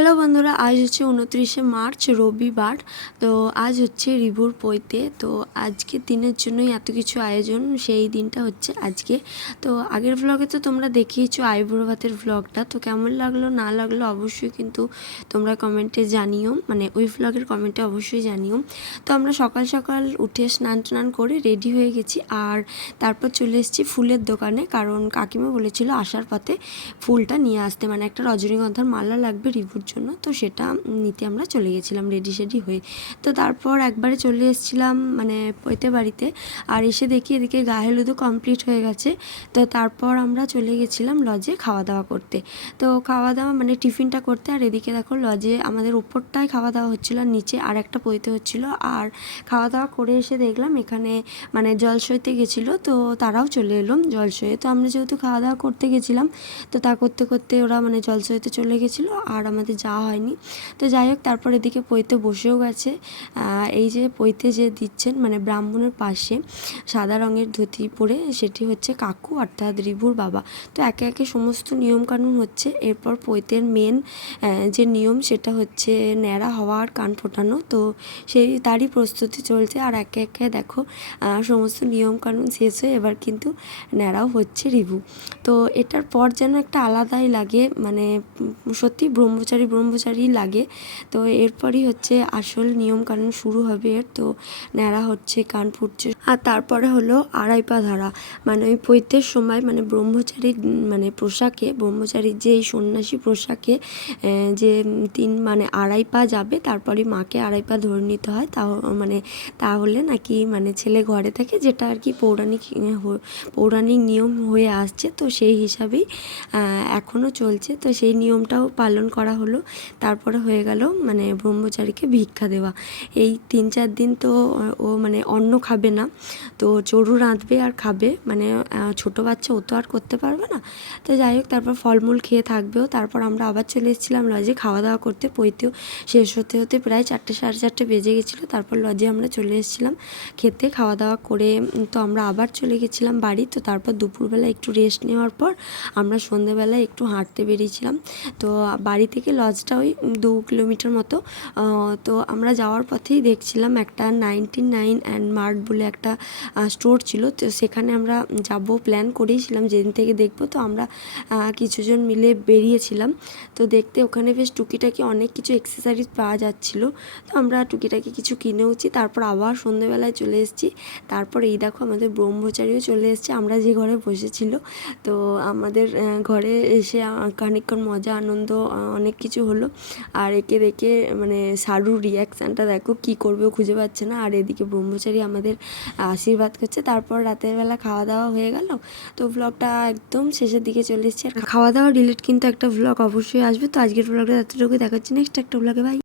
Hello বন্ধুরা, আজ হচ্ছে 29শে মার্চ রবিবার। তো আজ হচ্ছে রিভুর পৈতে। তো আজকের দিনের জন্যই এত কিছু আয়োজন, সেই দিনটা হচ্ছে আজকে। তো আগের ভ্লগে তো তোমরা দেখিয়েছো আইবুড়ো ভাতের ভ্লগটা, তো কেমন লাগলো না লাগলো অবশ্যই কিন্তু তোমরা কমেন্টে জানিও, মানে ওই ভ্লগের কমেন্টে অবশ্যই জানিও। তো আমরা সকাল সকাল উঠে স্নান করে রেডি হয়ে গেছি, আর তারপর চলে এসেছি ফুলের দোকানে, কারণ কাকিমা বলেছিল আসার পথে ফুলটা নিয়ে আসতে, মানে একটা রজনীগন্ধার মালা লাগবে রিভুর জন্য। তো সেটা নিতে আমরা চলে গেছিলাম রেডি হয়ে। তো তারপর একবারে চলে এসেছিলাম মানে পৈতে বাড়িতে, আর এসে দেখি এদিকে গায়ে হলুদও কমপ্লিট হয়ে গেছে। তো তারপর আমরা চলে গেছিলাম লজে খাওয়া দাওয়া করতে। তো খাওয়া দাওয়া মানে টিফিনটা করতে, আর এদিকে দেখো লজে আমাদের উপরটায় খাওয়া দাওয়া হচ্ছিলো, আর নিচে আর একটা পৈতে হচ্ছিলো। আর খাওয়া দাওয়া করে এসে দেখলাম এখানে মানে জলসইতে গেছিলো, তো তারাও চলে এলো জলসইয়ে। তো আমরা যেহেতু খাওয়া দাওয়া করতে গেছিলাম, তো তা করতে করতে ওরা মানে জলসইতে চলে গেছিলো, আর আমাদের যাওয়া হয়নি। তো যাই হোক, তারপর এদিকে পৈতে বসেও গেছে। এই যে পৈতে যে দিচ্ছেন মানে ব্রাহ্মণের পাশে সাদা রঙের ধুতি পরে, সেটি হচ্ছে কাকু অর্থাৎ রিভুর বাবা। তো একে একে সমস্ত নিয়মকানুন হচ্ছে। এরপর পৈতের মেন যে নিয়ম সেটা হচ্ছে ন্যাড়া হওয়া আর কান ফোটানো। তো তারই প্রস্তুতি চলছে, আর একে একে দেখো সমস্ত নিয়মকানুন শেষ হয়ে এবার কিন্তু ন্যাড়াও হচ্ছে রিভু। তো এটার পর যেন একটা আলাদাই লাগে, মানে সত্যি ব্রহ্মচারী লাগে। তো এরপরই হচ্ছে আসল নিয়মকানুন শুরু হবে এর। তো ন্যাড়া হচ্ছে, কান ফুটছে, আর তারপরে হলো আড়াই পা ধরা, মানে ওই পৈতের সময় মানে ব্রহ্মচারীর মানে পোশাকে, ব্রহ্মচারীর যে এই সন্ন্যাসী পোশাকে যে মানে আড়াই পা যাবে, তারপরে মাকে আড়াই পা ধরে নিতে হয়। মানে তাহলে নাকি মানে ছেলে ঘরে থাকে, যেটা আর কি পৌরাণিক নিয়ম হয়ে আসছে। তো সেই হিসাবেই এখনও চলছে। তো সেই নিয়মটাও পালন করা হলো। তারপরে হয়ে গেল মানে ব্রহ্মচারীকে ভিক্ষা দেওয়া। এই 3-4 দিন তো ও মানে অন্ন খাবে না, তো চড়ু রাঁধবে আর খাবে, মানে ছোটো বাচ্চা ও তো আর করতে পারবে না। তো যাই হোক, তারপর ফলমূল খেয়ে থাকবেও। তারপর আমরা আবার চলে এসেছিলাম লজে খাওয়া দাওয়া করতে। পৈতেও শেষ হতে হতে প্রায় 4টে 4:30 বেজে গেছিলো। তারপর লজে আমরা চলে এসেছিলাম খেতে, খাওয়া দাওয়া করে তো আমরা আবার চলে গেছিলাম বাড়ি। তো তারপর দুপুরবেলা একটু রেস্ট নেওয়ার পর আমরা সন্ধ্যেবেলায় একটু হাঁটতে বেরিয়েছিলাম। তো বাড়ি থেকে লজটা ওই 2 কিলোমিটার মতো। তো আমরা যাওয়ার পথেই দেখছিলাম একটা 99 অ্যান্ড মার্ট বলে একটা স্টোর ছিল। তো সেখানে আমরা যাব প্ল্যান করেইছিলাম, যেদিন থেকে দেখবো। তো আমরা কিছুজন মিলে বেরিয়েছিলাম। তো দেখতে ওখানে বেশ টুকিটাকি অনেক কিছু অ্যাক্সেসরিজ পাওয়া যাচ্ছিলো। তো আমরা টুকিটাকি কিছু কিনেওছি। তারপর আবার সন্ধ্যেবেলায় চলে এসেছি। তারপর এই দেখো আমাদের ব্রহ্মচারীও চলে এসেছে আমরা যে ঘরে বসেছিল। তো আমাদের ঘরে এসে খানিকক্ষণ মজা আনন্দ অনেক কিছু হলো। আর একে দেখে মানে সারুর রিয়াকশানটা দেখো, কী করবেও খুঁজে পাচ্ছে না। আর এদিকে ব্রহ্মচারী আমাদের আশীর্বাদ করছে। তারপর রাতের বেলা খাওয়া দাওয়া হয়ে গেল। তো ভ্লগটা একদম শেষের দিকে চলে এসেছি। আর খাওয়া দাওয়া রিলেট কিন্তু একটা ভ্লগ অবশ্যই আসবে। তো আজকের ভ্লগটা এতটুকু দেখাচ্ছি, নেক্সট একটা ভ্লগে বাই।